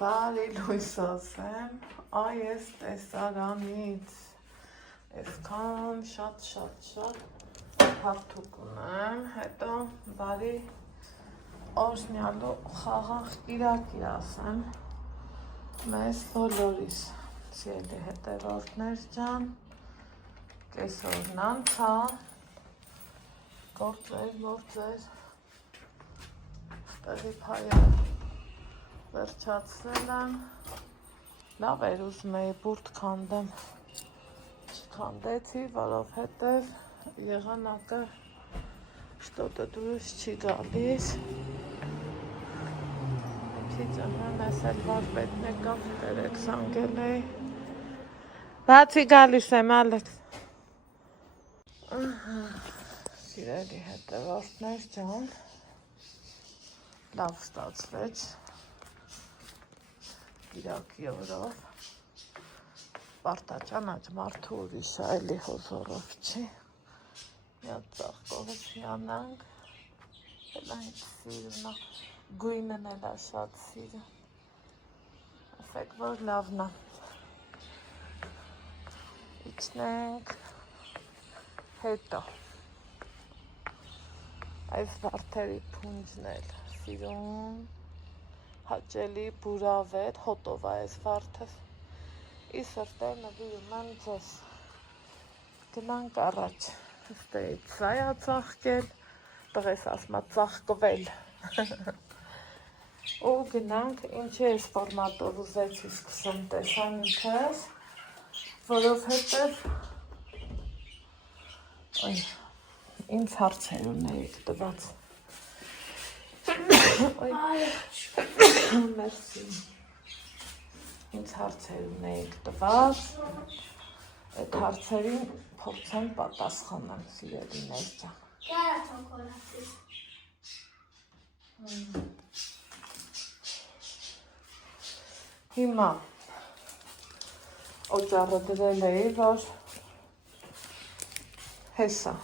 Բարի լույս ասեմ, այս տեսարանից այսքան շատ հարթուկ ունեմ, հետո բարի օրհնյալու խաղաղ կիրակի ասեմ, մեզ բոլորիս, սիրելի հետևորդներ ջան, կեսօրն անցա, գործեր, ստեղի փայը վերջացրել եմ, լավ էր ուզում էի բուրդ քանդեմ, չքանդեցի, որովհետև եղանակը շտոտը դուրս չի գալիս, քիչ ես էլ վարպետն եկավ, դերեք զանգել էի, բացի գալիս եմ Ալեքս, սիրելի հետևորդներ ջան, լավ ստացվեց, Կիրակի օրով, Պարտաճան աջ մարդու ուրիշը էլի հոզորով չի, միատ ծաղկովը չյանանք, էլ այն սիրունա, գույնն էլա շատ սիրը, ասեք որ լավնա, իջնենք հետո, այս վարդերի պունջն էլ սիրուն, հաճելի բուրավետ, հոտով այս վարդս, ի սրտեր նվիրում եմ ձեզ, գնանք առաջ, ստեից սայա ծաղկել, տղես ասմա ծաղկվել, ու գնանք, ինչի այս ֆորմատով ուզեցի սկսեմ տեսանյութս, որովհետև, ինձ հարցեր ունեիք տված, Մերսի, ինձ հարցեր ունեիք տված, այդ հարցերին փորձեմ պատասխանեմ, սիրելիներ ջան։ Հիմա օճառը դրել էի, որ հեսա,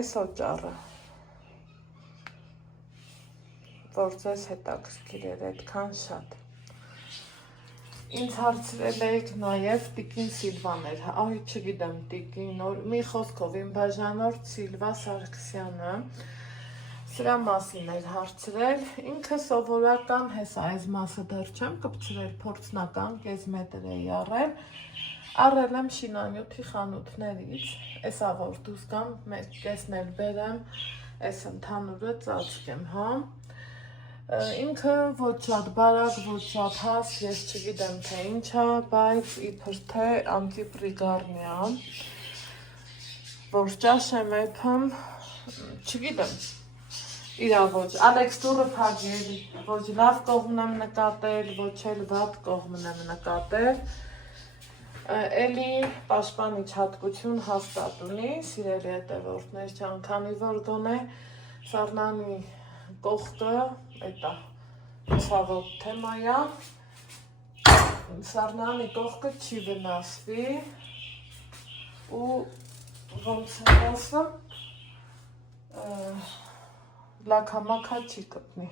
այս օճառը, որ ձեզ հետաքրքիր էր այդքան շատ։ Ինձ հարցրել էիք նաև Տիկին Սիլվան էր, այ չգիտեմ Տիկին, մի խոսքով իմ բաժանորդ Սիլվա Սարգսյանը, սրա մասին էր հարցրել, ինքը սովորական հեսա, այս մասը դեռ չեմ կպցրել, փորձնական կես մետր էի առել եմ շինանյութի խանութներից, էսա որ դուս գամ, կեսն էլ բերեմ, այս ընդհանուրը ծածկեմ, հա։ Ինքը ոչ շատ բարակ, ոչ շատ հաստ, ես չգիտեմ թե ինչա, բայց իբր թե անտիպրիգարնիա, որ ճաշեմ էփեմ, չգիտեմ, իրա ոչ, Ալեքս դուրը փակի էլի, ոչ լավ կողմն եմ նկատել, ոչ էլ վատ կողմն եմ նկատել, էլի պաշտպանիչ հատկություն հաստատ ունի, սիրելի հետևորդներ ջան, քանի որ գոնե Սառնանի կողքը, էտա, ցավոտ թեմայա, Սառնանի կողքը չի վնասվի, ու ոնց եմ ասում, լաքամաքա չի կպնի,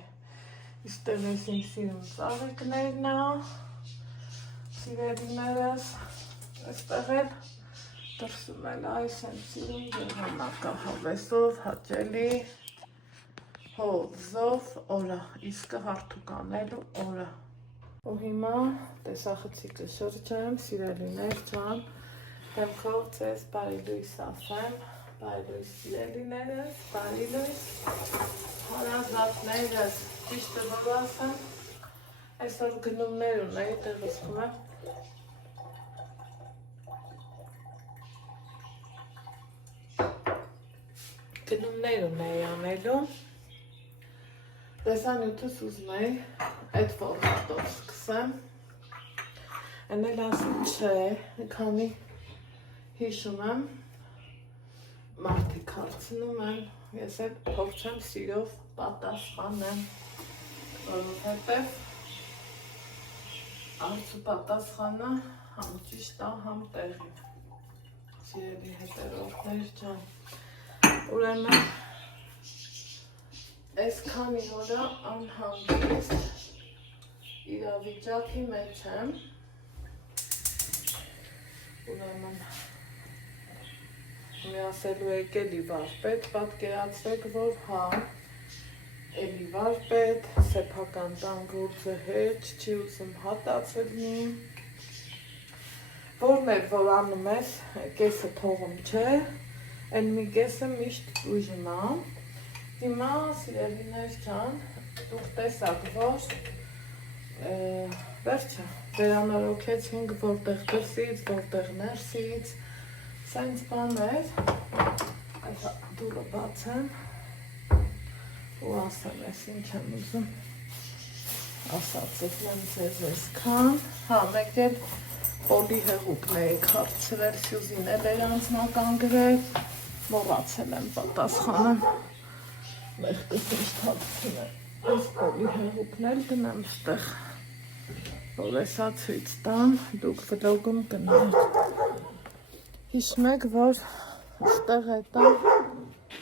իստեղ ես իմ սիրուն ծաղիկներն ա, սիրելիներս, այստեղ էլ դրսում էլ այս եմ սիրուն եղանակա հավեսով, հաճելի, հովզով օրա, իսկը հարթուկ անելու օրա։ Ու հիմա տեսախցիկը շրջեմ, սիրելիներ ջան, հեմքով ձեզ բարի լույս ասեմ, բարի լույս սիրելիներս, բարի լույս, հարազատներս, ճիշտը որ ասեմ, այսօր գնումներ ունեի, տեղսում եմ, գնումներ ունեի անելու, տեսանյութս ուզում էի այդ ֆորմատով սկսեմ, են էլ ասում չէ, քանի հիշում եմ, մարդիկ հարցնում են, ես էլ փորձեմ սիրով պատասխանեմ, որովհետև արցու պատասխանը համ ճիշտ ա, համ տեղի, սիրելի հետևորդներ ջան, ուրեմն Այսքանի օրա անհանգիստ իրավիճակի մեջ եմ, ուրեմն միասելու եկելի վարպետ, պատկերացրեք, որ հա, էլի վարպետ, սեփական տան գործը հետ, չի ուզում հատացելնի, որն էր, որ անում ես, կեսը թողում չէ, են մի կեսը միշտ ուժնա, հիմա սիրելիներ ջան, դուք տեսակ, որ վերջը վերանորոգեցինք որտեղ դրսից, որտեղ ներսից, սենց բաներ, այս դուրը բացեմ ու ասեմ ես ինչ եմ ուզում, ասացեք եմ ձեզ այսքան, հա մեկ էլ պոլի հեղուկն էիք հարցրել, Սյուզին էլ էր անձնական գրել, մոռացել եմ պատասխանեմ, մեղկս միշտ հացին է, այս պոլի հեղուկն էլ գնեմ ստեղ, որ էսա ցույց տամ, դուք վլոգում կնայեք, հիշնեք, որ ստեղ հետա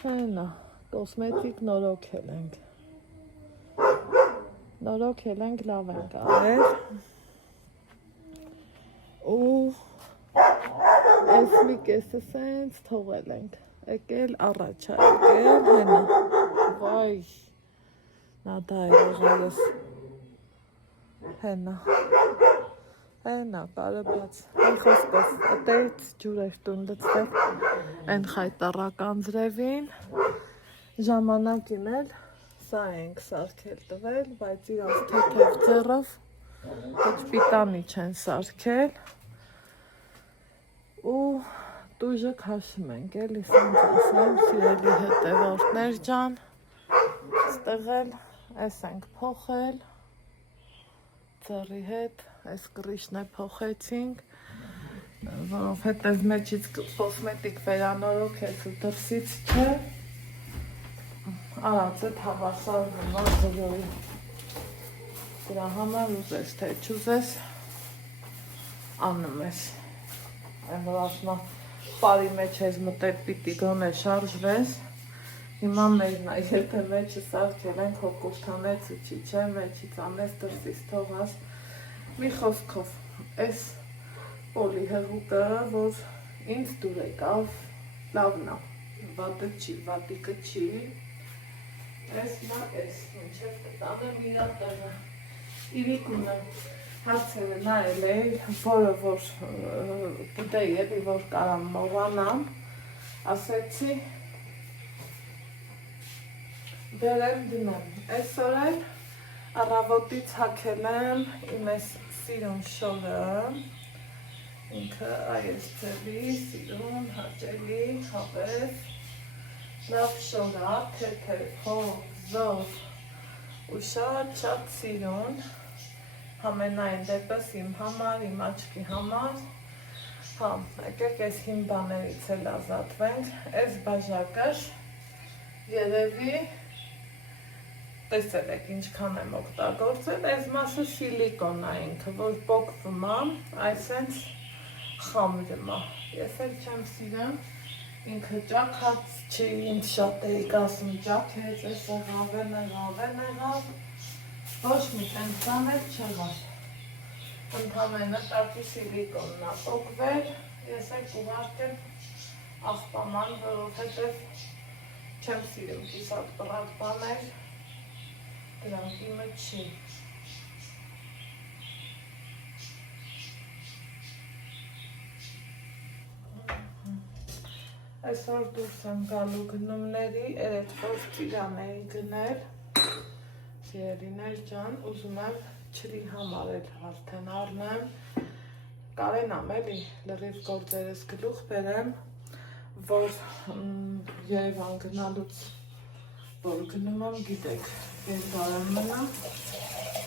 հենա, կոսմետիկ նորոգել ենք, լավ ենք արել, ու այս մի կեսը սենց թողել ենք, եկել առաջ է եկել, հենա, վայ, նա դա է եղալս, հենա, կարըբաց, են խոսքով, ըտերից ջուր էր տուն լծվել, են խայտարական ձրևին, ժամանակին էլ, սա ենք սարքել տվել, բայց իրանց թեթև ձեռով, ոչ պիտանի չեն սարքել, ու տույժը քաշում ենք, էլի սենց ասեմ, սիրելի հետևորդներ ջան, ստեղ էլ այս ենք փոխել, ձեռի հետ, այս կռիչն է փոխեցինք, որովհետև մեջից կոսմետիկ վերանորոգեց ու դրսից չէ, արած էդ հավասարվում է զրոյի, դրա համար ուզես թե չուզես, անում ես, այն որ ասում է, պարի մեջ ես մտել պիտի գոնե շարժվես, հիմա մերն է, եթե մեջը սարքել ենք, հոգուշթանեց ու չի չէ, մեջից անես դրսից թողաս, մի խոսքով, այս պոլի հեղուկը, որ ինձ դուր եկավ, լավն է, վատը չի, վատիկը չի, այս նա այս, մինչև կտանեմ իրա տեղը, իրիկունը հարցերը նայել էի, որը որ գիտեի էլի, որ կարամ մոռանամ, ասեցի, բերեմ դնեմ, այսօր էլ առավոտից հագել եմ իմ այս սիրուն շորը, ինքը այս ձևի, սիրուն, հաճելի, հավես, լավ շորա, թեթև, հող, զով ու շատ սիրուն, համենայն դեպս իմ համար, իմ աչքի համար, հա, եկեք այս հին բաներից էլ ազատվենք, այս բաժակը երևի, տեսել եք ինչքան եմ օգտագործել, այս մասը սիլիկոն է ինքը, որ պոկվում է, այսենց խամրում է, ես էլ չեմ սիրեմ, ինքը ճաքած չի, ինձ շատ էիք ասում ճաքեց, այս եղավ, ոչ մի տենց բան էլ չեղավ, ընդամենը տակի սիլիկոնն է պոկվել, ես էլ կուղարկեմ աղբաման, որովհետև չեմ սիրում կիսատ պռատ բաներ, դրանք իմը չի։ Այսօր դուրս եմ գալու գնումների, երեկ որ ծիրան էի գնել, սիրելիներ ջան, ուզում եմ չրի համար էլ արդեն առնեմ, կարենամ էլի լրիվ գործերս գլուխ բերեմ, որ Երևան գնալուց, որ գնում եմ գիտեք, երկար եմ մնա,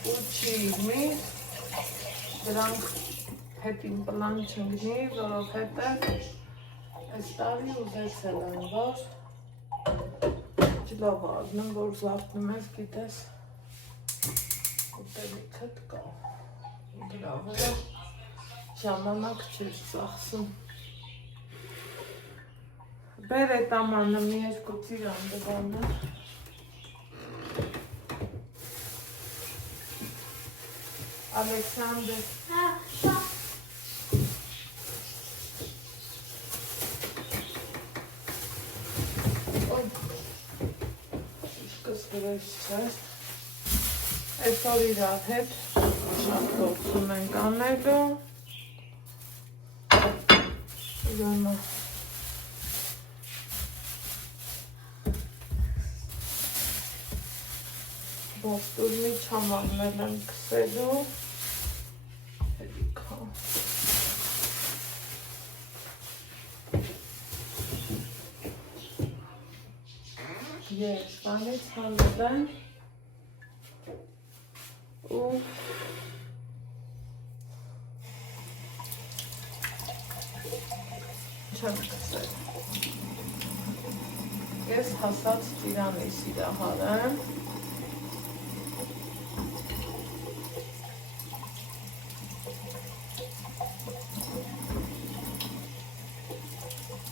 ու չի իրմի, դրանք հետին պլան չընգնի, որովհետև այս տարի ուզեցել եմ, որ ջլավ առնում, որ զարդնում ես, գիտես, ուտելիքդ կա, դրա վրա ժամանակ չեր ծախսում։ Բեր էտ ամանը մի երկու ծիրան դվանը, Ալեքսանդր։ Ոյ, իշկս գրես չէ։ Այսօր իրար հետ շատ գործում ենք անելու։ Ուրեմն բաստուրնի չամաննել եմ կսելու, հետիքա։ Երկվանից հանել եմ ու չեմ կսել։ Ես հասած ծիրանի սիրահար եմ։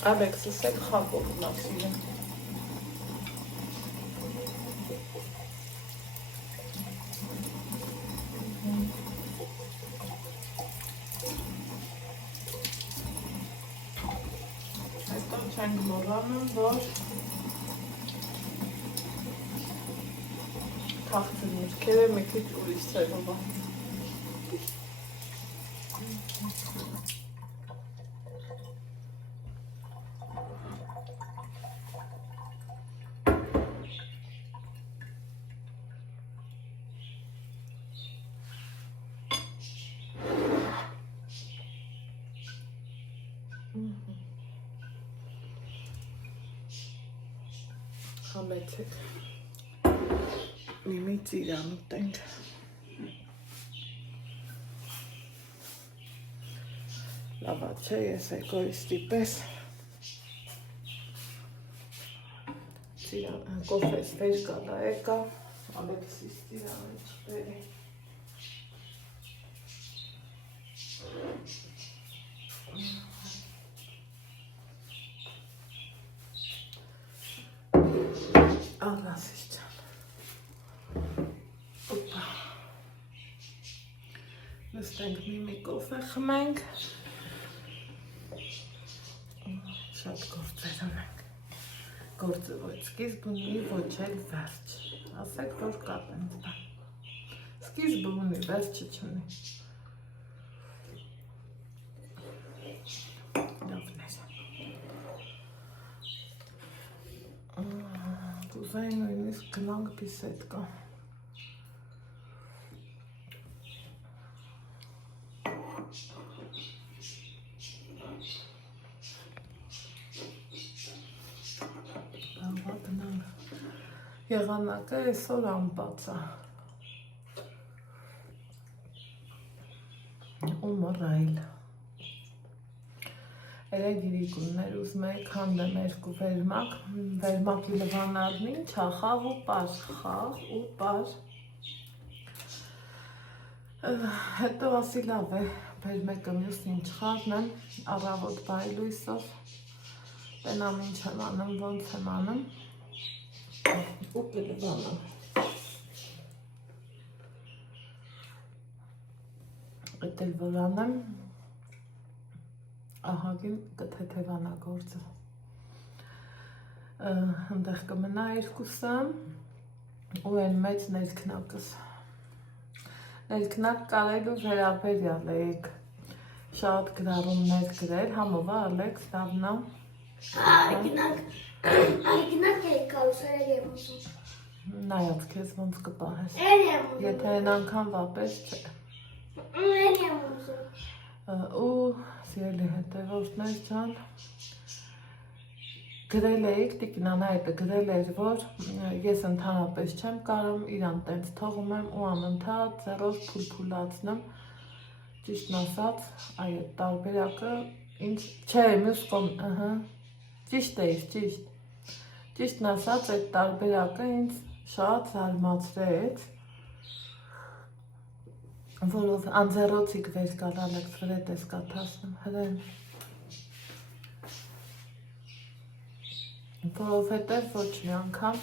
Ալեքսս էլ խապով լասիրը։ Հետո չենք մոռանում, որ թախծի միրքերը մի քիչ ուրիշ ծերով է։ Համեցեք մի ծիրան ուտենք։ Լավա չէ, ես էգոիստի պես կոֆես վեր կալա եկա, Ալեքսիս ծիրանը չպերի։ Ալասիս չան։ Ոպա։ Նստենք մի կոֆե խմենք։ Շատ գործեր ունենք։ Գործը ոչ սկիզբ ունի, ոչ էլ վերջ։ Ասեք, որ կապ են դա։ Սկիզբը ունի, վերջը չունի։ Լավներ։ Կուզեի նույնիսկ գնանք բիսեդկա։ Եղանակը այսօր անբաց է։ Ու մռայլ։ Երեգիրիկուններ ուզում եք հանդեմ երկու վերմակ, վերմակի լվանարն ինչ է, խաղ ու պար, խաղ ու պար։ Հետո ասի լավ է, բեր մեկը մյուսն ինչ խաղն եմ, առավոտ բայլույսով, տենամ ինչ եմ անում, ոնց եմ անում, ու կլվանամ։ Էդ էլ որ անեմ, ահագին կթեթևանա գործը։ Ընդեղ կմնա երկուսը ու են մեծ ներքնակս։ Ներքնակ կարելու վերաբերյալ էիք շատ գրառումներ գրել, համով Ալեքս, լավնա։ Արգինակ էի կարուսել եմ ուզում։ Նայած քեզ ոնց կպահես։ Եթե են անգամ վապես չէ։ Էլ եմ ուզում։ Ու սիրելի հետևորդներ ջան, գրել էիք, Տիկնանայետը գրել էր, որ ես ընդհանրապես չեմ կարում, իրան տենց թողում եմ ու անընդհատ ձեռով փուլփուլացնում, ճիշտն ասած, այ այդ տարբերակը ինձ, չէ, մյուս կողմ, ճիշտ էիր, ճիշտ, ճիշտն ասած, այդ տարբերակը ինձ շատ զարմացրեց, որով անձեռոցիկ վեր կալ Ալեքս վրետ ես կաթասնում, հրեն, որովհետև ոչ մի անգամ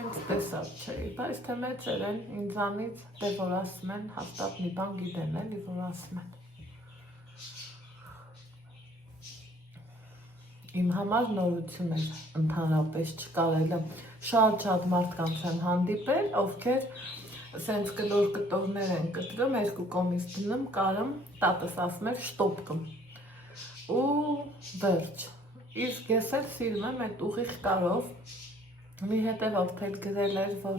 ինձ տեսած չէի, բայց թե մեծեր են ինձանից դե որ ասում են, հաստատ մի բան գիտեն էլի, որ ասում են։ Իմ համար նորություն էր ընդհանրապես չկարելը, շատ մարդկանց եմ հանդիպել, ովքեր սենց կլոր կտորներ են կտրում, երկու կողմից դնում, կարում, տատս ասում էր շտոպկում, ու վերջ, իսկ ես էլ սիրում եմ այդ ուղիղ կարով, մի հետևով թել գրել էր, որ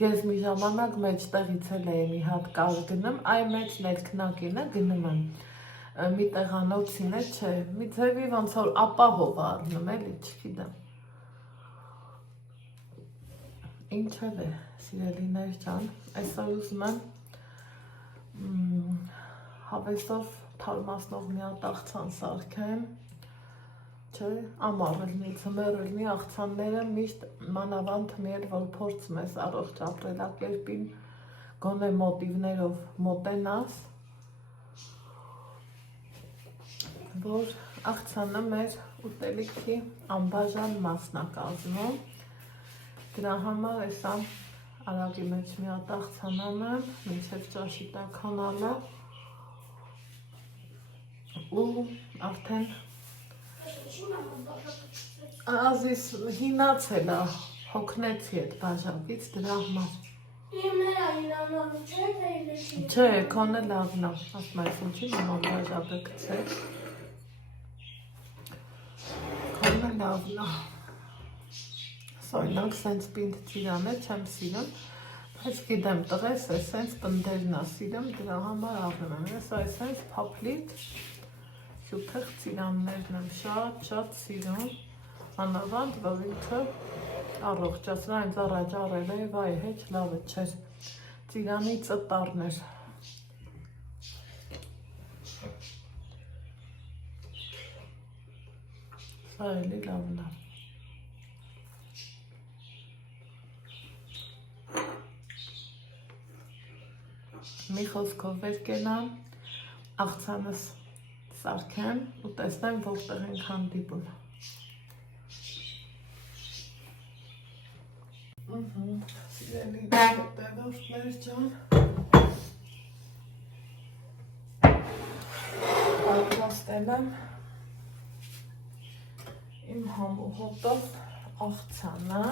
ես մի ժամանակ մեջտեղից էլ էի մի հատ կար գնում, այ մեջն էլ քնակին է գնում եմ, մի տեղանոցին է չէ, մի ձևի ոնց որ ապահով առնում էլի, չգիտեմ։ Ինչև է, սիրելիներ ջան, այսօր ուզում եմ հավեսով թարմացնող մի հատ աղցան սարքեմ, չէ, ամառ լինի, ձմեռ լինի, աղցանները միշտ մանավանդ մեր, որ փորձում ես առողջ ապրելակերպին, գոնե մոտիվներով մոտենաս, որ աղցանը մեր ուտելիքի անբաժան մասն է կազմում, դրա համար էսա արագի մեջ մի հատ աղցան անեմ, մինչև ճաշի տակ հանալը, ու արդեն Ազիս հինացել է, հոգնեցի այդ բաժակից դրա համար։ Չէ, քոնը լավն է, ասում այս ինչի նման բաժակը գցել։ Քոնը լավն է։ Սօյնակ սենց պինդ ծիրանը չեմ սիրում, բայց գիտեմ տղես է սենց պնդերն է սիրում, դրա համար աղում եմ, ես այս սենց փափլիկ շուտեղ ծիրաններն եմ շատ սիրում, անավանդ, որ ինքը առողջ, ասրա ինձ առաջ առել է, վայ, հեչ լավը չեր, ծիրանի ծտարներ։ Սա էլի լավն է։ Մի խոսքով վեր կենամ, աղցանս սարքեմ ու տեսնեմ որտեղ ենք հանդիպում։ Սիրելի հետևորդներ ջան, պատրաստել եմ իմ համուհոտով աղցանը,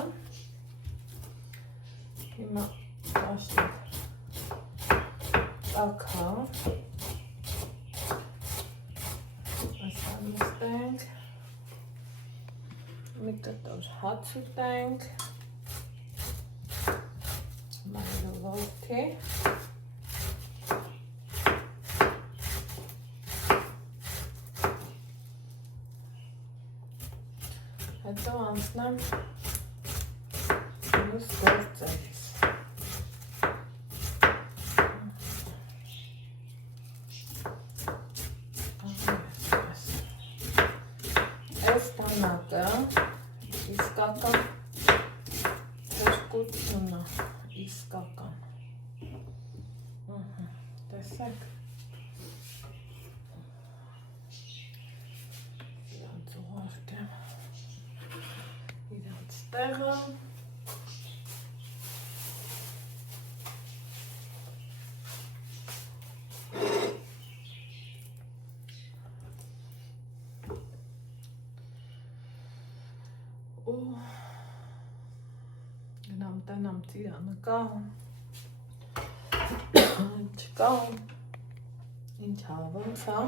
հիմա տաշտիկ տակա, այսա նստենք, մի կտոր հաց ուտենք, մայրովորդի, հետո անցնեմ մյուս գործերից։ Այս տանակը իսկական հրկություն է, իսկական, տեսեք, իրանց ուղարկեմ, իրանց տեղը, ու գնամ տենամ ծիրանը կա, չկա, ինչ ոնց է,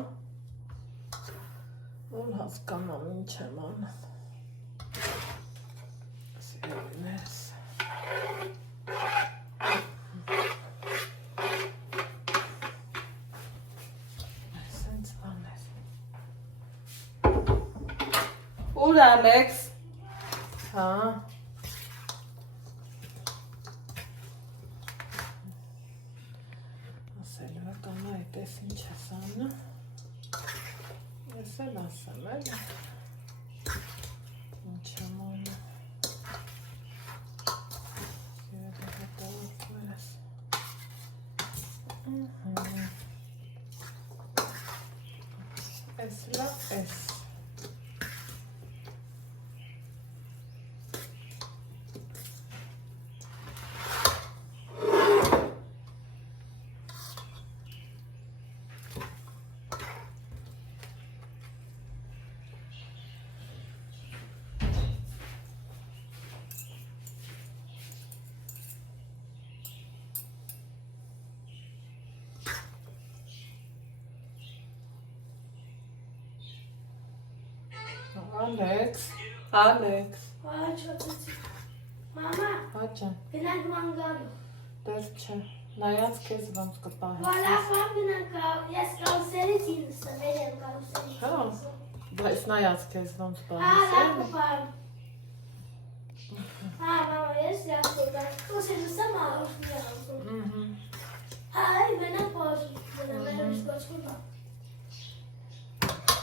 որ հասկանամ ինչ եմ անում, սիրելիներս, սենց բաներ, ուր Ալեքս, հա, ասելու է կանա այտես ինչ ես անում, ես էլ ասեմ էլ, ինչ եմ անում, սիրելի հետևորդներս, ես լավ ես, Ալեքս։ Մամա, Հաճան։ գնանք մանգալու։ Դեռ չէ։ Նայած քեզ ոնց կպահես։ Վալավա գնանք, ես կարուսելից ինսը, մեր եմ կարուսելից Հա։ ինսը։ Բայց նայած քեզ ոնց Հա, պահես։ լավ կպարմ։ Հա, մամա, ես լավ կպարմ։ Կոսելուս եմ արոշնի ասում։ Այ, մենակ պարում, մեր ես բաչում բա։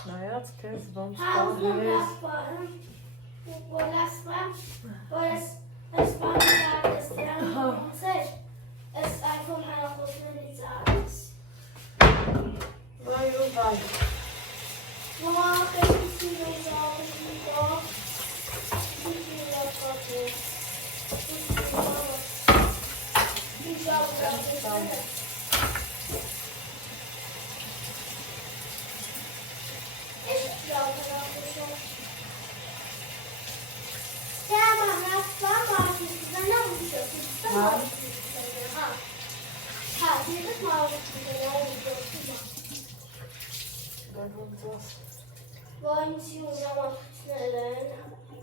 Նայած քեզ ոնց Հա, ուզում պահես։ լավ պարում։ Բոլասպամ, ես պարում կարդես դրան ոնց էր, ես iPhone հայախոսներից արես։ Վայ ու վայ։ Wow, it's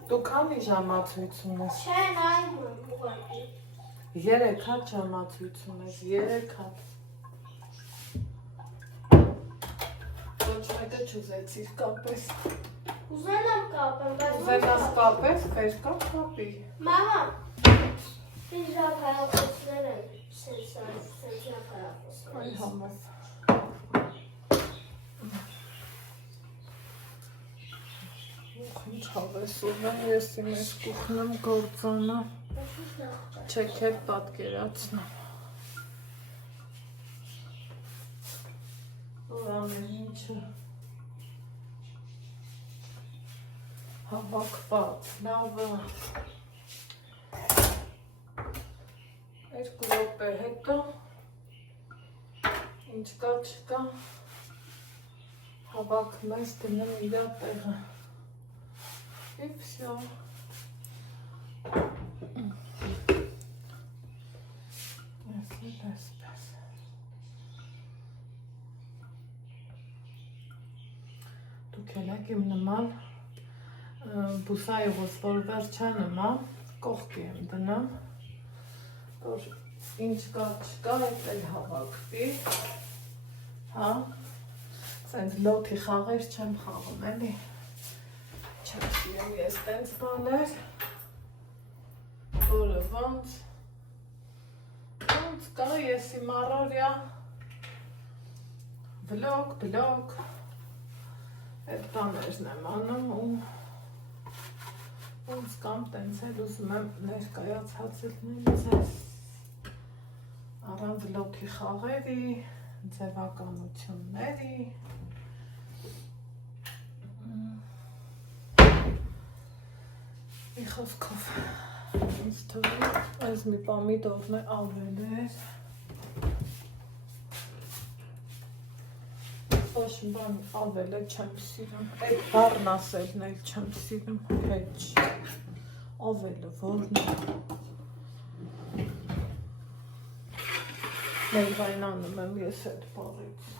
Դու քանի ժամացույց ունես։ Չէ, նայում եմ ուղղակի։ 3 հատ ժամացույց ունես, 3 հատ։ Ոչ մեկը չուզեցիր կապես։ Ուզել եմ կապեմ, բայց Ուզենաս կապես, վեր կապ կապի։ Մամա, ինչ լավ հայախոսներ են, սենց լավ հայախոսներ։ Այ համով։ Ինչ հավես ուղեմ, ես իմ ես կուխնեմ գործանը, չեք էլ պատկերացնեմ։ Որ ամեն ինչը հավաքված, լավը։ 2 րոպե հետո, ինչ կա չկա, հավաքում ես դնեմ իրա տեղը։ И все. Դուք ելեք իմ նման բուսայով որ վերջա նման կողքի եմ դնամ, որ ինչ կա չկա, այդ էլ հավաքվի, հա, սենց լոթի խաղեր չեմ խաղում, էլի, չեմ սիրում ես տենց բաներ, որը ոնց կա, ես իմ առօրյա վլոգ, այդ բաներն եմ անում ու ոնց կամ տենց էլ ուզում եմ ներկայացածել ձեզ առանց վլոգի խաղերի, ձևականությունների, մի խոսքով ինձ թվում այս մի պամիդորն է ավել էր, ոչ բան ավել է չեմ սիրում, այդ բառն ասելն էլ չեմ սիրում, հեչ, ավելը որն է, ներվայն անում եմ ես այդ բառից,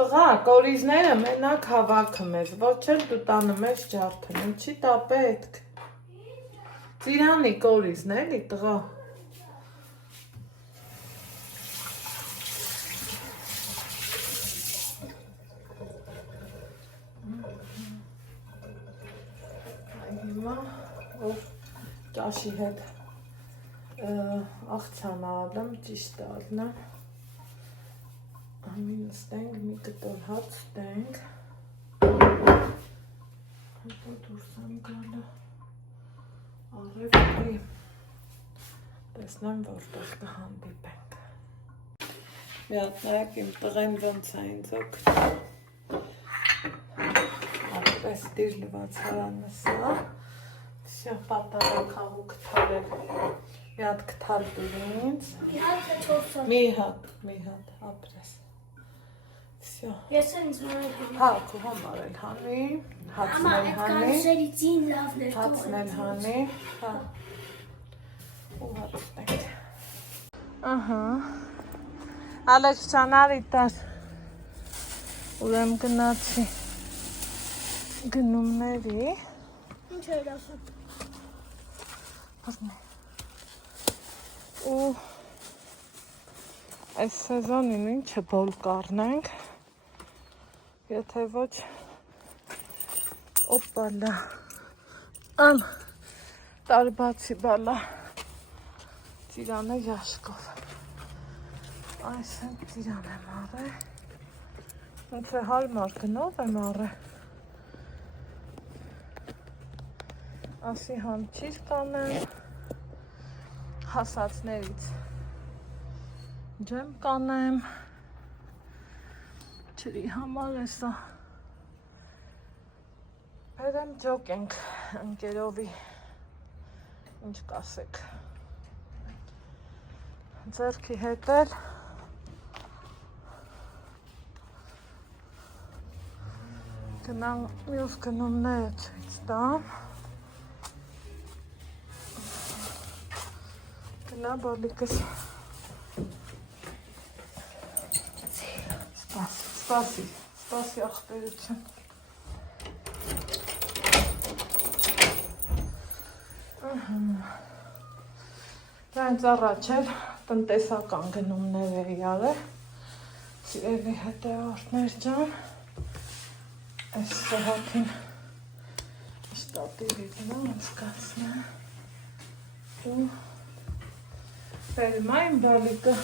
Տղա, կորիզները մենակ հավաքում ես, ոչ էլ դու տանում ես ջարդում, ինչի տա պետք, ծիրանի կորիզն էլի տղա, հիմա ով ճաշի հետ աղցան ալեմ, ճիշտ ալնը, Ամին ստենք, մի կտոր հատ ստենք, հետո դուրս եմ գալը, առևտրի, տեսնեմ որտեղ կհանդիպենք։ Մի հատ նայեք իմ տղեն ոնց է ինձ օգնում, ապրես դիր լվացարանը սա, վսյա պատարակ հավուկ թարել, մի հատ կթար դուր ինձ, մի հատ ապրես, Всё։ Ես ինձ մարդ Հա, քո համար էլ հանի, հացն Ամա, էլ այդ հանի, կանշերիցին լավն էր հացն էլ հանի, հա։ Ու հարստենք։ Ահա։ Ալեքս ջան, արի տար։ Ուրեմ գնացի գնումների։ Ինչ էր ասում։ Հասնի։ Ու այս սեզոնին ինչը բոլ կառնենք, եթե ոչ օպալա, ան տարբացի բալա, ծիրանը յաշկով, այս են ծիրան եմ առը, ոնց է հարմար գնով եմ առը, ասի համչիր կանեմ, հասածներից ջեմ կանեմ, ջրի համար էսա, բերեմ ջոկենք ընկերովի, ինչ կասեք, ձեռքի հետ էլ, գնամ մյուս գնումները ցույց տամ, գնա բալիկս, սպասի ախպերություն, դա հենց առաջ էլ տնտեսական գնումներ էի արել, սիրելի հետևորդներ ջան, այս սահակին շտատիվի վրա անցկացնեմ ու բերում այն բալիկը,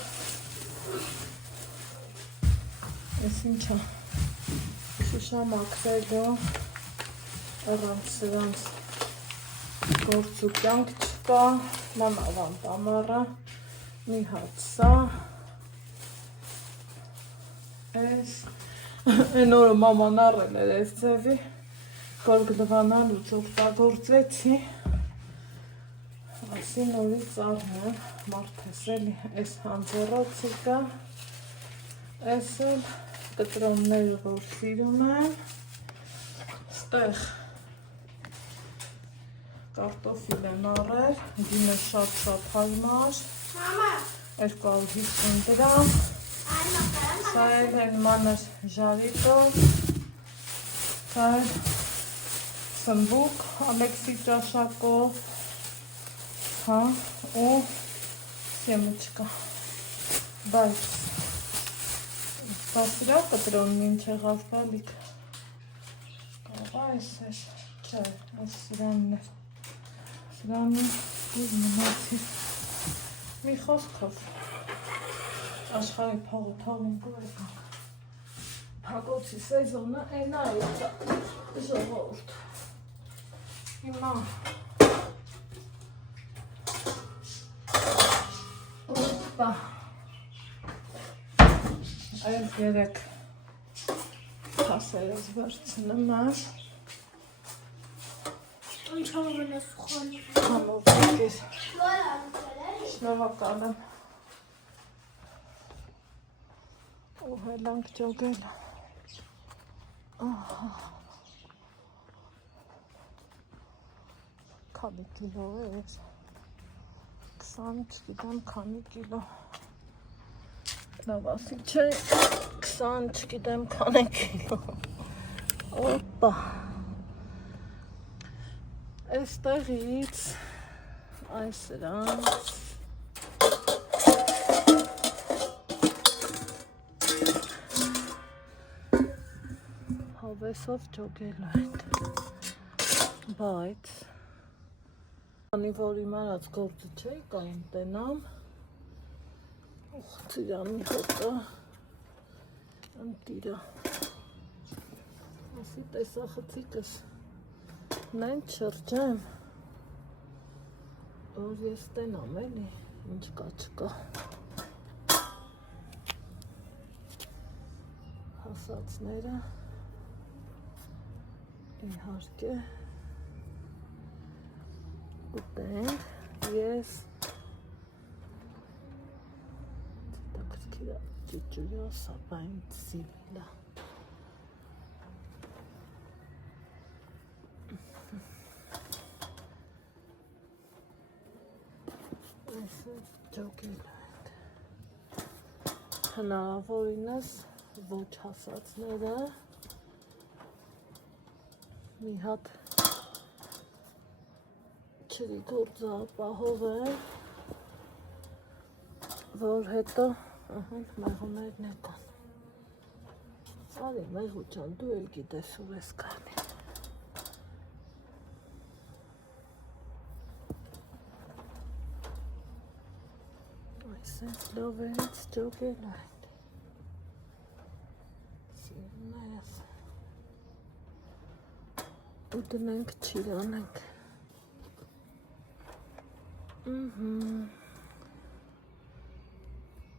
ես ինչա շշամակվելու առանց սրանց գործ ու կյանք չկա, մամավան տամարա, մի հատ սա, ես, են օրը մաման առել էր ես ձևի, որ գլվանալուց օգտագործեցի, ասի նորից առնեմ, մարդես էլի, ես հանձերոցի կա, ես էլ կտրոնները որ սիրում եմ, ստեղ կարտոֆիլ եմ առել, գինը շատ հարմար, 250 դրամ, սա էլ են մանր ժարիկով, սա էլ սմբուկ Ալեքսի ճաշակով, հա, ու սեմուչկա, բայց սասիրա կտրոնն ինչ եղավ բալիկ, կաղա այս էր, չէ, այս սրանն էր, սրանին ուր մնացի, մի խոսքով, աշխարի փաղոթաղին գոր եկանք, փագոցի սեզոնը էնա է ժողորդ, հիմա, Օպա, այս երեք հասերս վերցնեմ այս, Ինչ համոն ես խոնում։ համովիկ ես, շնորհակալ եմ, ու հելանք ջոգել, քանի կիլո է ես, 20 չգիտեմ քանի կիլո, լավ ասի չէ, 20 չգիտեմ քանի կիլո, օպա, այստեղից, այս սրանց, հավեսով ջոգելու հետ, բայց, Անի որ իմ արած գործը չէի կային տենամ, ծիրանի հոտը, ընտիրա, ասի տեսախցիկս, նեն չրջեմ, որ ես տենամ էլի, ինչ կա չկա, հասածները, իհարկե, ուտենք, ես տակրկիրա ճիճույա սապային սիվիլա Այս է ջոկել ենք։ Հնարավորինս ոչ հասածները մի հատ ջրի գործապահով է, որ հետո մեղուներն եկան։ Արի մեղու ջան, դու էլ գիտես ուր ես գալի։ Այսպես լովերից ջոկել են։ Սիրներս։ Ու դնենք չիրանենք։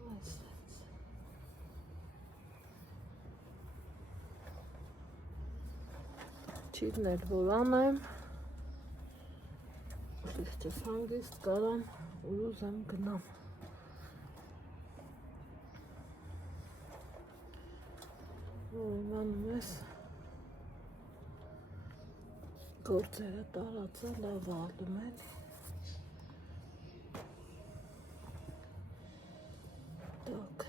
Այսպես։ Չիլներ որ անեմ, շիղճը հանգիստ կարամ ուր ուզեմ գնամ։ Որիմանում ես գործերը տարածը լավ ալում են։ Так,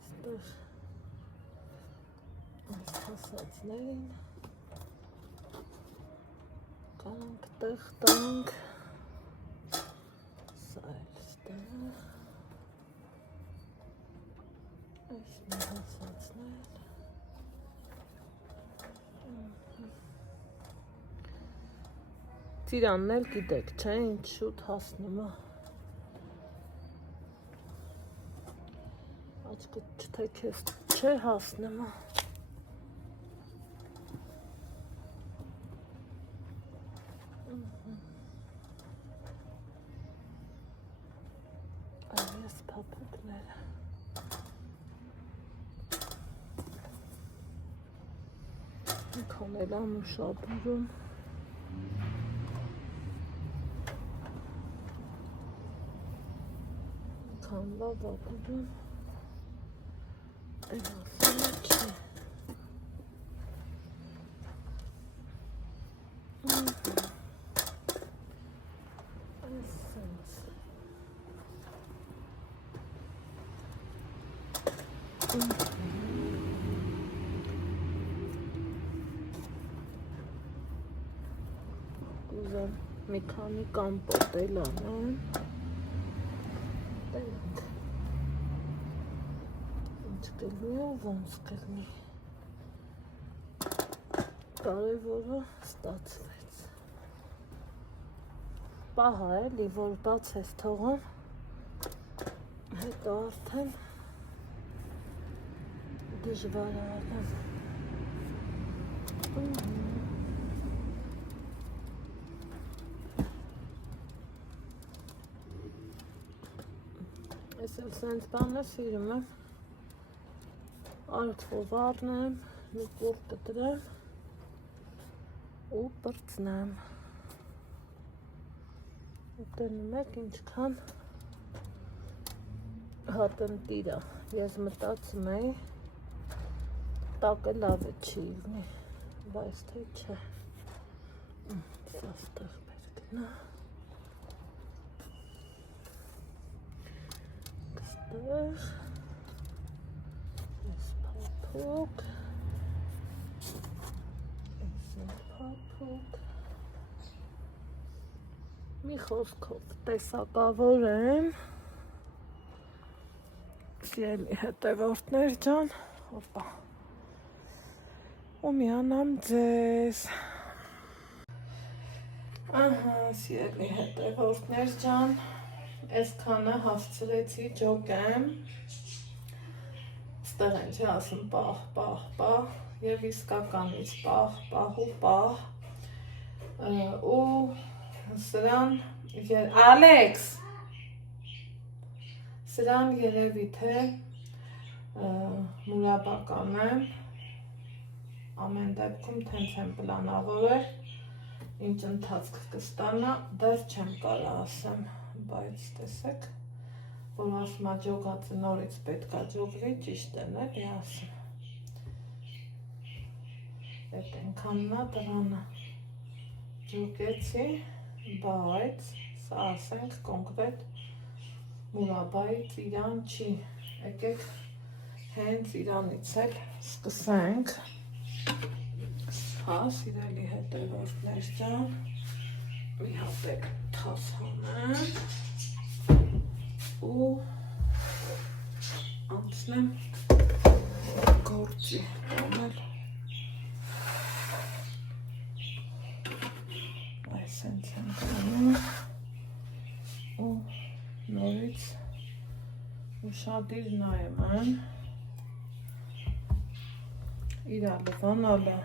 ստեղ այս հասածներին կանանք տեղ տանք, սա էլ ստեղ, այս մի հասածներ, ծիրանն էլ գիտեք, չէ, ինչ շուտ հասնում է, աչկը չթե քեզ չէ հասնում է, այս փափուկները, քանել անուշաբուրում, քանվա վակուրում, այն ասում է չի։ Այս սենց։ Կուզեմ մի քանի կամպոտ էլ անեմ։ Տենք։ Ինչ կլնի ու ոնց կլնի։ Կարևորը ստացվեց։ Պահա էլի, որ բաց ես թողում, հետո արդեն դժվար է ալեմ։ Ես էլ սենց բանը սիրում եմ, արդվով առնեմ, մի կուղ կտրեմ ու պրծնեմ։ Ուտենում եք ինչքան հատնտիր է, ես մտածում էի, տակը լավ է չի լինի, բայց թե չէ, սա ստեղ բերգնա, կստեղ, ես պապուկ, մի խոսքով տեսակավոր եմ, սիրելի հետևորդներ ջան, հոպա, ու միանամ ձեզ, ահա, սիրելի հետևորդներ ջան, այսքանը հասցրեցի ջոկեմ, ստեղ են չի ասում պահ, պահ, պահ, և իսկականից պահ, պահ ու պահ, ու սրան, Ալեքս, սրան երևի թե մուրաբական եմ, ամեն դեպքում թենց եմ պլանավորել, ինչ ընթացք կստանա, դեռ չեմ կարա ասեմ, բայց տեսեք, որ ասում է ջոգածը նորից պետքա ջոգվի, ճիշտ են էլի ասում, էդ ենքաննա տղանը ջոգեցի, բայց սա ասենք կոնկրետ մուրաբայից իրան չի, եկեք հենց իրանից էլ սկսենք, հա, սիրելի հետևորդներ ջան, մի հատ էլ թաս հանեմ ու անցնեմ գործի անել, այս հենց ենք անում ու նորից ուշադիր նայեմ իրա լվանալը,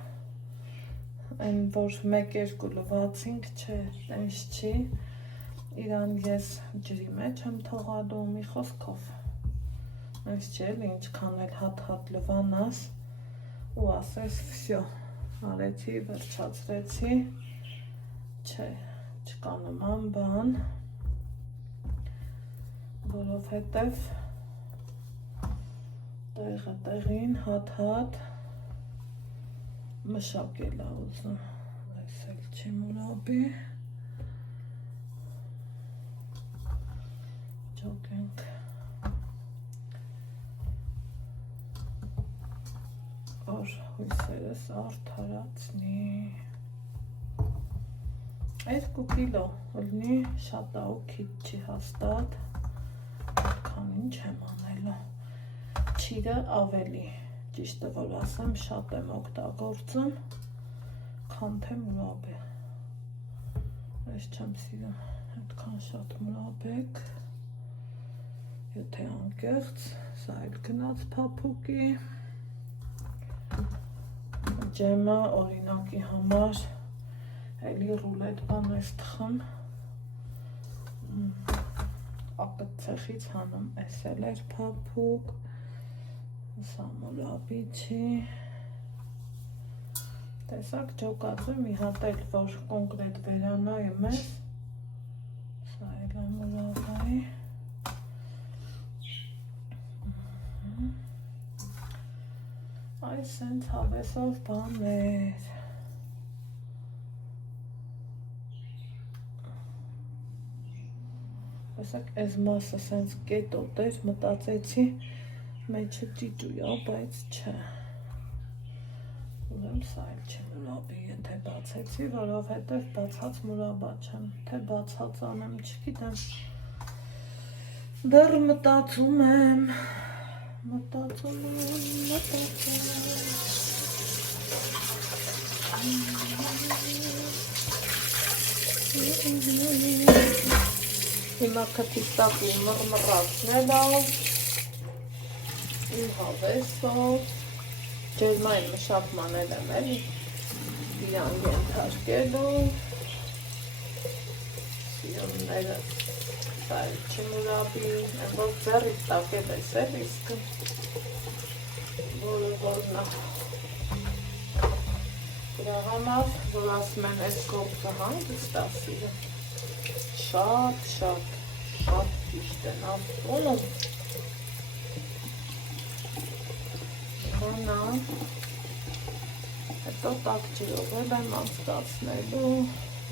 այն որ 1-2 լվացինք չէ, տենց չի, իրան ես ջրի մեջ եմ թողալու մի խոսքով, այս չէ, ինչքան էլ հատ լվանաս ու ասես վսյո, արեցի, վերջացրեցի, չէ, չկա նման բան, որովհետև տեղը տեղին հատ մշակել է ուզում, այս էլ չի մուրաբի, ճոկենք, որ հույսերս արդարացնի, 2 կիլո ըլնի շատ է ու քիչ չի հաստատ, քան ինչ եմ անելու, չիրը ավելի, ճիշտը որ ասեմ, շատ եմ օգտագործում, քան թե մուրաբե, ես չեմ սիրում, այդքան շատ մուրաբեք, եթե անկեղծ, սա էլ գնաց փափուկի, ջեմը օրինակի համար, էլի ռուլետ բան ես թխում, ակտցեխից հանում, ես էլ էր փափուկ, սա մուրաբի չի, տեսակ ջոկածու մի հատ էլ որ կոնկրետ վերանայում ես, սա էլ է մուրաբայի, այս հենց հավեսով բաներ, տեսակ այս մասը սենց կետոտ էր, մտածեցի մեջը ճիճույա, բայց չէ, ուրեմ սա էլ չի մուրաբի, եթե բացեցի, որովհետև բացած մուրաբա չեմ, թե բացած անեմ, չգիտեմ, դեռ մտածում եմ, հիմա քթիստակի մռմռացնելով, իմ հավեսով, ջերմային մշակման էլ եմ էլի, իրան ենթարկելու, սիրունները, սա էլ չի մուրաբի, են որ ձեռից տակել ես էլ իսկ, որը որնա, դրա համար, որ ասում են այս գործը հանգիստ է սիրում, շատ ճիշտ են ասում, Հոնա, հետո տակ ջրով եմ անցկացնելու,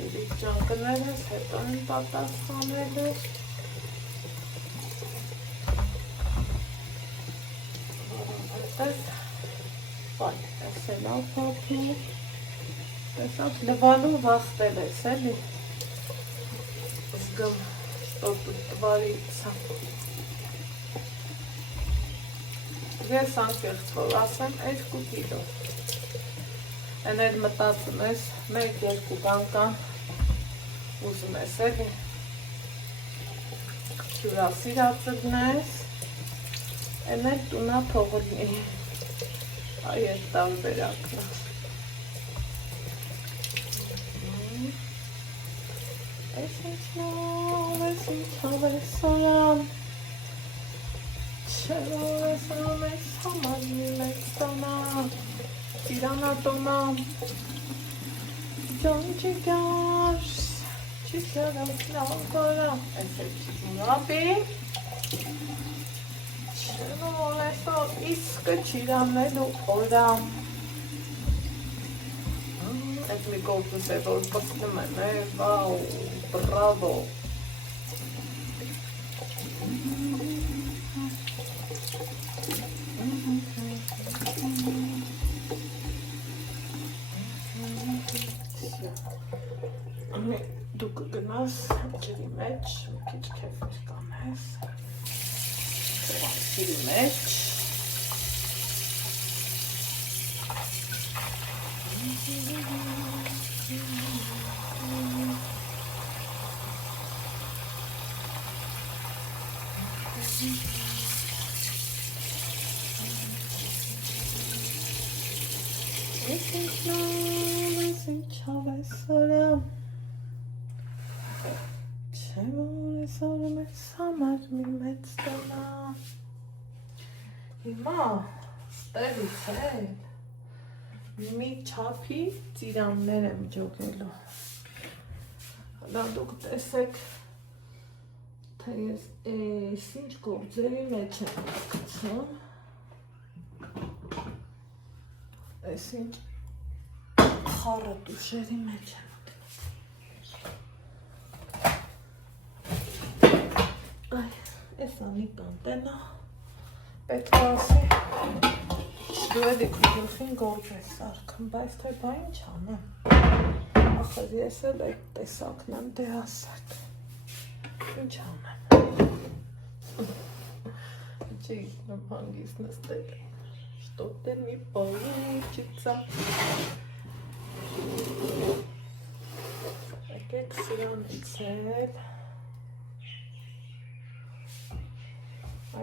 իրիք ճանկներս, հետո եմ պատասխանելու, որովհետև, վայ, ես էլ ափափու, տեսած լվալու վախտել ես, էլի, զգում, որ տվարիցա, ես անկեղծ որ ասեմ 2 կիլո, են էլ մտածում ես 1-2 բանկան ուզում ես էլի, հյուրասիրածրնես, են էլ տունա թողլնի, այդ տարբերակն է, ես ինչ հավեսորան, Չերովես ամես համարնի մեկ տոնա, տիրանատոնա, Ջոն չիգարս նավգորա, ես էլ մուրաբի, չերովես իսկը չիրանելու օրա, այդ մի գործս է, որ պսկում եմ, վաու, բրավո, ջրի մեջ մի քիչ քեֆիր կանես։ Ջրի մեջ Հիմա ստեղից մի չափի ծիրաններ եմ ջոգելու։ Հələ դուք տեսեք, թե ես ինչ գործերի մեջ եմ գցում։ Այս ինչ խառը տուշերի մեջ եմ գնում։ Այ, այս անի կանտենա պետք է ասի, դու էլի քո գլխին գործ ես սարքում, բայց թե բա ինչ անեմ։ Ախր ես էլ այդ տեսակն եմ, դե ասեք։ Ինչ անեմ։ Չի իգնում հանգիստ նստել։ Что-то не получится։ Եկեք սրանից էլ։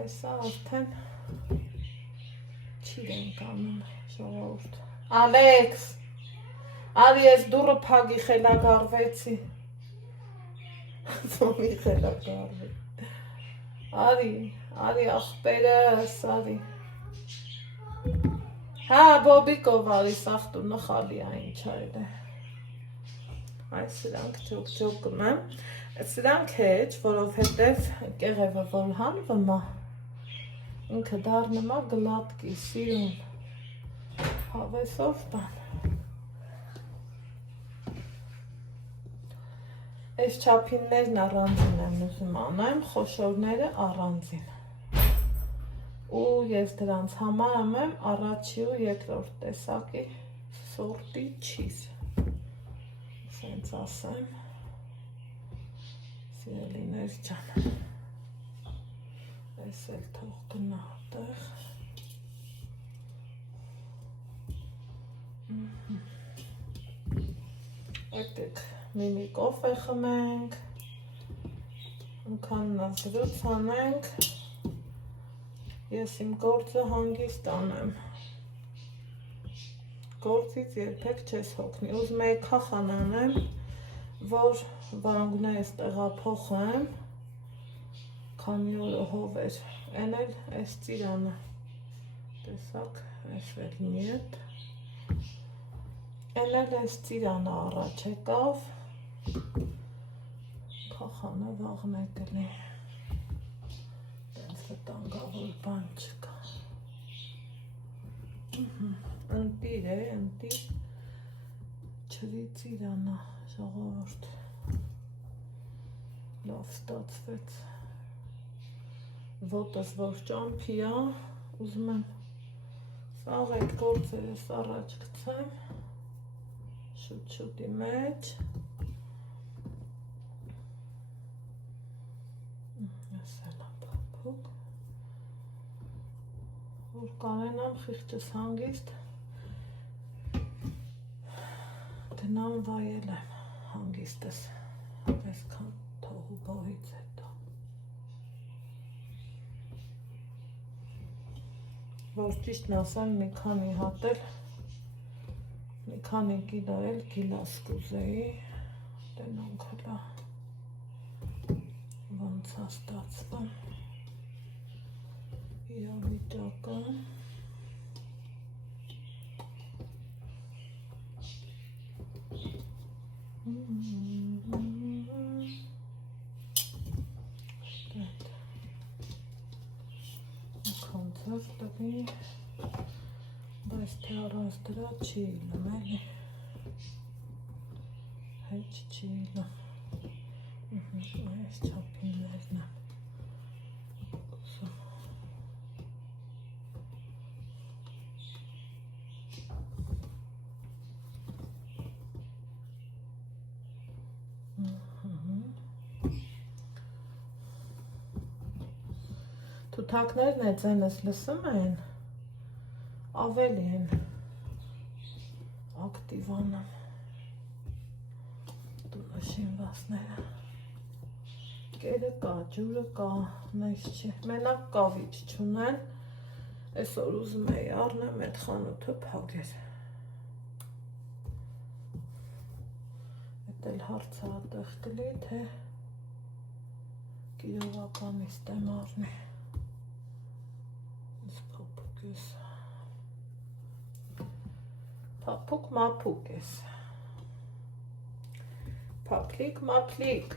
Այսա արդեն չիր ենք անում ժողովուրդ։ Ալեքս, արի ես դուրը փագի խելագարվեցի։ Զոմի խելագարվի։ Արի աղբերս, արի։ Հա, բոբիկով արի, սաղտունը խալի այն չայր է։ Այս սրանք ջոկ-ջոկում եմ։ Սրանք հեչ, որովհետև կեղևը որ հանվում է, ինքը դառնում է գլատկի, սիրուն, հավեսով բան։ Այս չափիններն առանձին եմ ուզում անեմ, խոշորները առանձին։ Ու ես դրանց համար եմ առաջի ու երկրորդ տեսակի սորտի չիզ։ Սենց ասեմ, սիրելիներ ջան։ Այս էլ թող գնա այդտեղ։ Եկեք միմի կոֆե խմենք, ընքաննազրույց անենք, ես իմ գործը հանգիստ անեմ, գործից երբեք չես հոգնի, ուզում եի քախան անեմ, որ վանգներս տեղափոխեմ, քանի օրը հով էր, են էլ այս ծիրանը, տեսակ, այս վերնի ետ, են էլ այս ծիրանը առաջ եկավ, քախանը վաղն է գլի, տենց վտանգավոր բան չկա, ընտիր է, ընտիր, չրի ծիրանը, ժողովուրդ, լավ ստացվեց, ոտս որ ճամփի է, ուզում եմ սաղ այդ գործերս առաջ գցեմ, շուտ-շուտի մեջ, ես էլ ապապուկ, որ կարենամ խիղճս հանգիստ, դնամ վայել եմ հանգիստս, այսքան թողու բողից հետո, որ ճիշտն ասեմ մի քանի հատ էլ, մի քանի կիլո էլ գիլաս կուզեի, տենանք հլա, ոնց է ստացվում, իրավիճակը, Քոնցերտ տվի, բայց թե առանց դրա չի իլում էլի, հեչ չի իլում, այս չափիններն եմ ուզում, Թութակներն է ձենս լսում են, ավելի են ակտիվանում տունը շինվածները, կերը կա, ջուրը կա, նես չի, մենակ կավիչ չունեն, այսօր ուզում էի առնեմ այդ խանութը փակեր, այդ էլ հարցը ատեղ կլի, թե կիրովականից տեմ առնի, իսկ փոպուկ ես, փապուկ մապուկ ես, փապլիկ մապլիկ,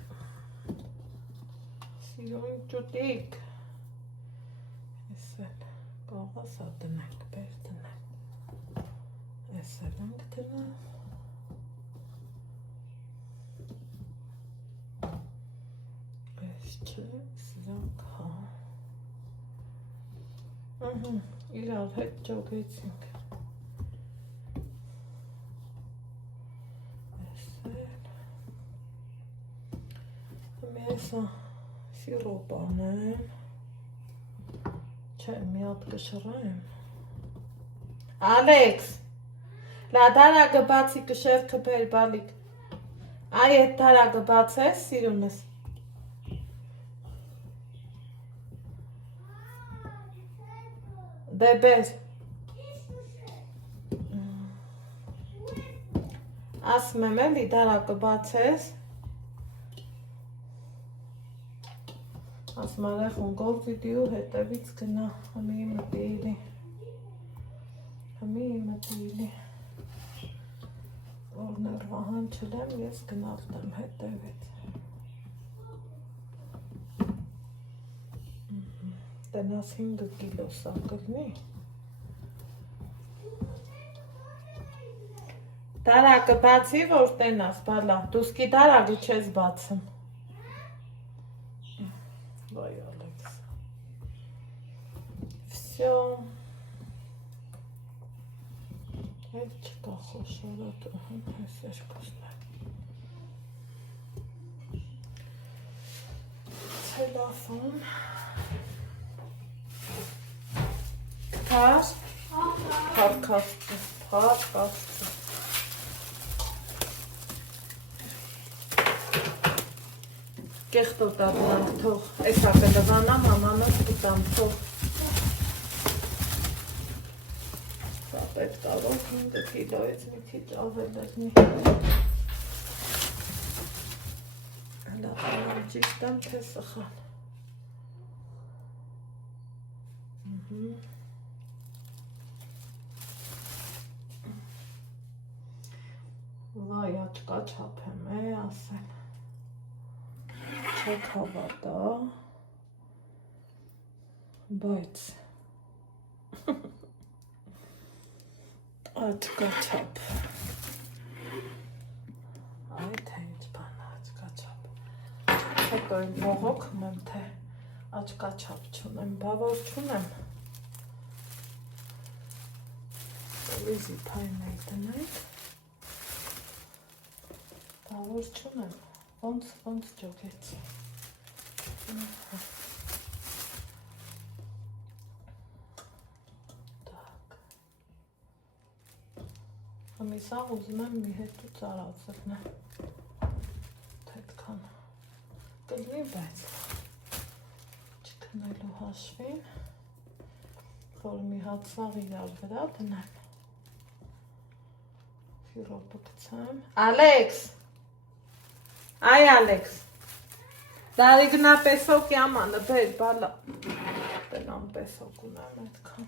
սիրուն ճուտիկ, ես էլ կաղասա տնենք, բեր տնենք, ես էլ ենք տնեմ, ես չէ, սրանք հա, իրար հետ ճոգեցինք, Հեսա սիրոպան եմ, չէ, մի հատ կշռայեմ, Ալեքս, լա դարագը բացի կշև կպեր բալիք, այ էդ դարագը բաց ես, սիրունս, դե բեր, ասում եմ էլի դարագը բաց ես, ասում արեխուն գործիդիու հետևից գնա, հմի մտիլի, որ ներվահան չլեմ, ես գնալ տեմ հետևից, տնաս 5 կիլո սա կլնի, դարակը բացի, որ տենաս, բալա, դուսկի դարակը չես բացում, Վայ Ալեքս, վսյո, հետ չկա խոշորոտ, այս երկուսն է, ցելոֆան, քար, փարկաստը, Կեղտոտ ատանք թող, այս հակը լվանամ, ամանոց կտամ թող, սա պետք արով 5 կիլոյից մի քիչ ավել լրնի, հլատանամ ճիշտամ, թե սխան, վայ աչկա չապեմ է ասեն, չեք հավատա, բայց աչկա չապ, այ թե ինչ բան աչկա չապ, հետո իմ բողոքում եմ, թե աչկա չապ չունեմ, բավոր չունեմ, լիզի պայն էի տնենք, բավոր չունեմ, ոնց ճոգեցի, Համիսաղ ուզում եմ մի հետու ծարածրն է, թետքան, կլվի բայց, չքնելու հաշվին, որ մի հատ սաղ իրար վրա տնեմ, Ֆիրոպը կցեմ, Ալեքս, այ Ալեքս, դարիգնա պեսոկ յամանը, բեր, բալա, տնամ պեսոկ ունեմ այդքան,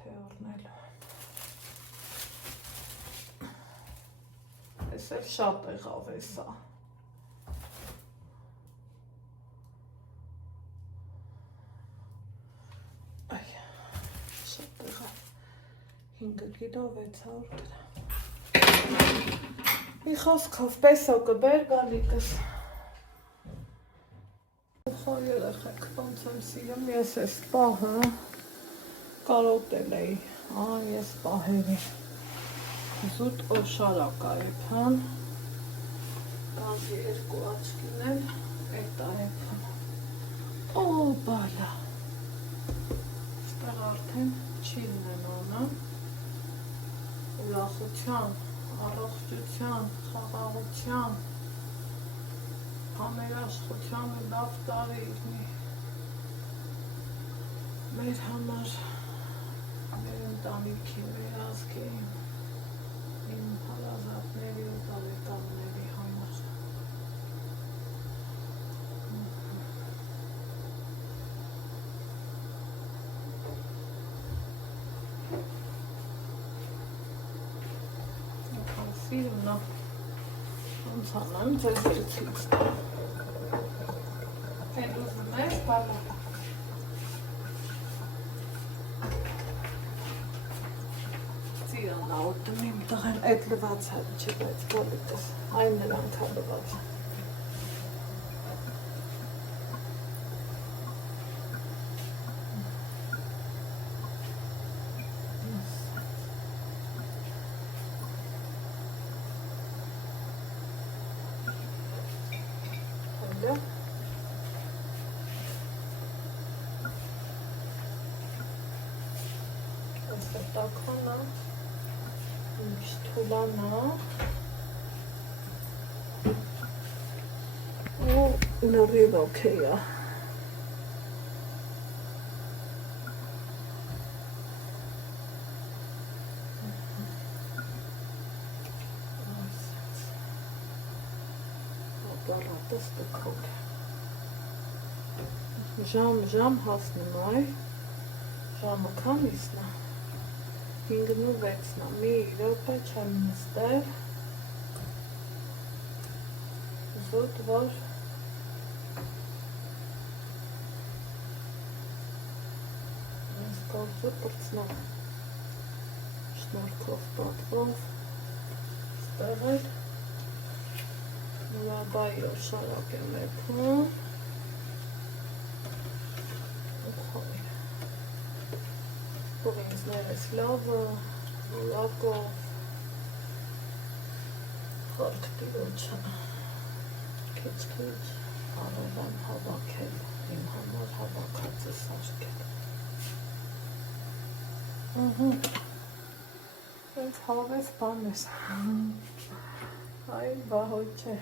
թե օրնելու եմ, ես էլ շատ եղավ է սա, այ, շատ եղավ, 5 կիլո 600 գրամ, մի խոսքով պեսոկը բեր գալիկս, խոր երեխեք, ոնց եմ սիրում, ես ես պահը, կարոտել էի, ես պահերի, զուտ օշարակ այպան, բանզի երկու աչքին էլ, էտ այպան, մեր աշխությանը լավ տարի լինի մեր համար, մեր ընտանիքի, մեր ազգի, իմ հարազատների ու տարեկանների համար։ Ական սիրունա, ոնց անեմ ձեզ երգից։ Էդ ուզում ես բալա։ Սիրունա, ուտում իմ տղեն, էդ լված հա չի, բայց բոլիտես, այն նրանք հա լված։ Տակվանա, թուլանա ու լրիվ օքեյ է։ Ապարատս տքոք է։ Ժամ հասնում այ, ժամը քանիսն է։ 5:06-ն է, մի րոպե չեմ նստել, զուտ որ այս գործը պրծնող, շնորհքով պատվով ստեղ էլ նորաբայի որ շարակ եմ էքում Ինձներս լավը, լակով, խորք տիրոջը, քիչ-քիչ արով եմ հավաքել, իմ համար հավաքած է սարքել։ Ինձ հավես բան ես, այ բահոյ չէ։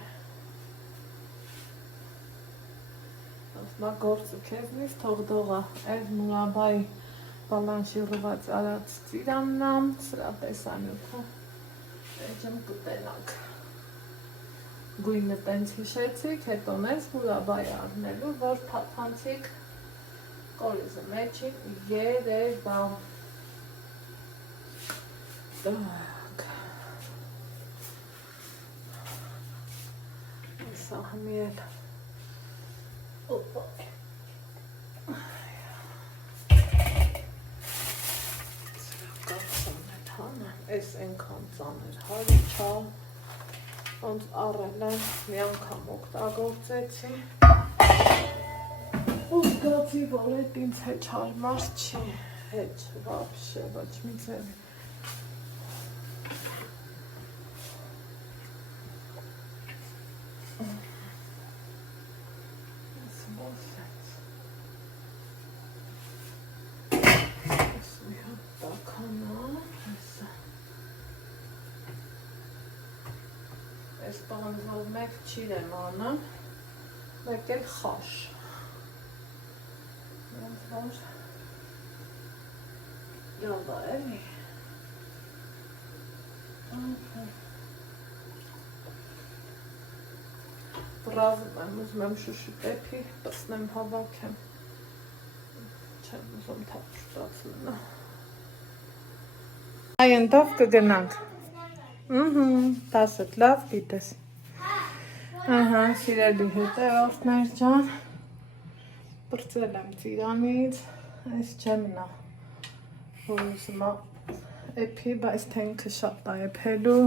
Ասմա գործը կեզնից թողդողա, այդ մուրաբայի բալանշիրված արած ծիրաննամ, սրա տեսանյութը, էջեմ կուտենակ։ Գույնը տենց հիշեցիք, հետո նես մուրաբայ արնելու, որ թափանցիք կորիզը մեջին երևամ։ Так. Սա հմիել։ Օպա։ Այս ենքան ծաներ հարի չա, ոնց առել եմ, մի անգամ օգտագործեցի, ու զգացի, որ էդ ինձ հետ հարմար չի, հետ վաբշե, ոչ մի ձևի։ Այս պանզոր մեկ չիր եմ անում, մեկ էլ խաշ։ Ոնց որ լավ է, էլի։ Բրազում եմ, ուզում եմ շուշուպեպի, պսնեմ հավաքեմ։ Չեմ ուզում թափշտաց մնա։ Այնդով կգնանք։ Տասըտ լավ գիտես։ Ահա, սիրելի հետևորդներ ջան, պրծել եմ ծիրանից, այս չեմնա, որ ուզում էպի, բայց թենքը շատ է էպելու,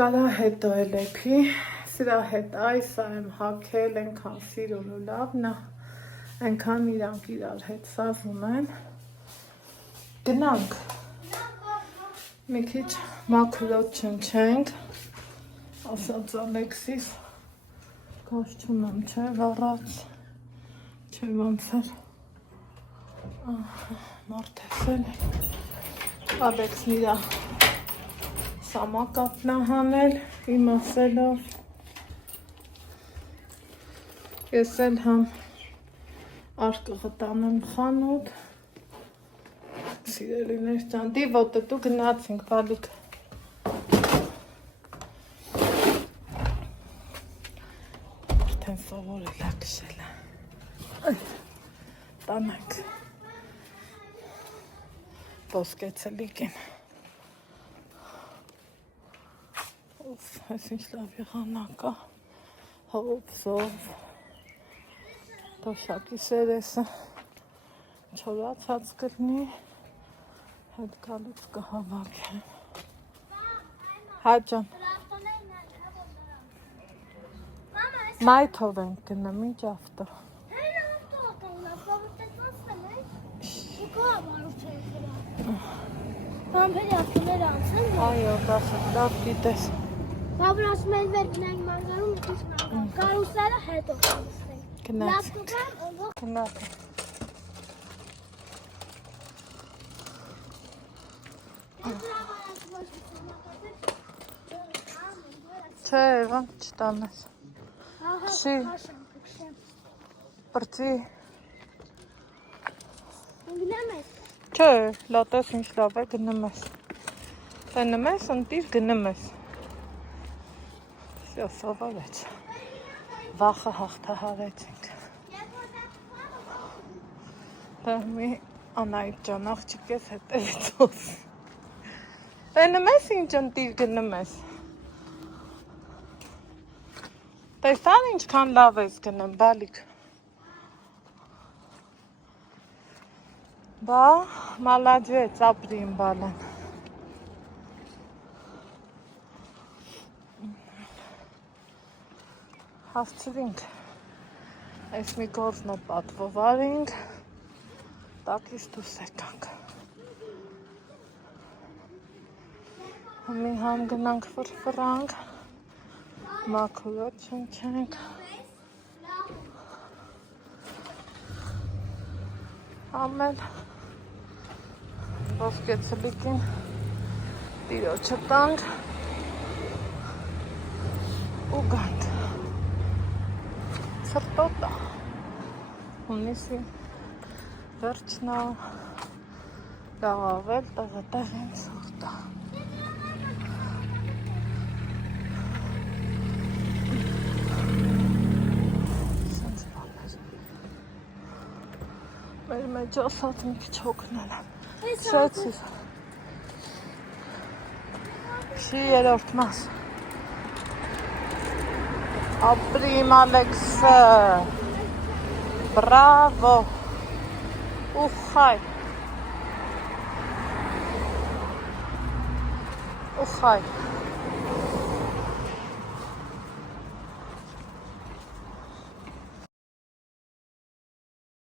կարա հետո էլ էպի, սրա հետ այսա եմ հակել, ենքան սիրուն ու լավն է, ենքան իրանք իրար հետ սազում են, գնանք, մի քիչ մաքրոտ չնչենք, ասաց Ալեքսիս, կաշչում եմ չէ, վառած, չէ ոնց էր, մարդեսել է, Ալեքսն իրա սամակապն է հանել, իմ ասելով, Ես էլ համ արկղը տանեմ խանութ։ Սիրելիներ ջան, դիվոտը դու գնացինք, բալիկ։ Արդեն սովորել է քշել է։ Տանանք։ Ոսկեցելիքին։ Ուֆ, այս ինչ լավ եղանակա։ Հոպ, զով։ Տոշակի սերեսը չորացած կլնի, հետ գալուց կհավաքեմ։ Հա ջան, մայթով ենք գնում, ինչ ավտո։ Այո, լավ գիտես։ Բաբր ասում են վեր գնանք մանգարում, կարուսելը հետո խանցնենք։ Գնացինք։ Չէ, ոնց չտանես։ Քշի։ Բրծի։ Գնամ ես։ Չէ, լատես ինչ լավ է, գնում ես։ Գնում ես, ընտիր գնում ես։ Всё, սովորեց։ Վախը հաղթահարեցինք։ Դա մի Անահիտ ջան, աղջիկ ես հետևից ոս։ Գնում ես ինչ ընտիր գնում ես։ Տեսան ինչքան լավ ես գնում, բալիկ։ Բա, մալադվեց, ապրիմ բալան։ Հասցրինք, այս մի գործն է պատվովարինք, տակից դուս եկանք։ Մի համ գնանք ֆրֆրանք, մաքուրոտ չնչենք։ Ամեն ոսկեցլիկին տիրոջը տանք ու գանք։ Սրտոտա, ունիսի վերջնա լաղավել տղտեղին սուրտա։ Սենց բաներ։ Մեր մեջ ասած մի քիչ հոգնել եմ։ Շեցիր։ Շի երորդ մաս։ Ապրիմ Ալեքսը, բրավո, ուխայ, ուխայ։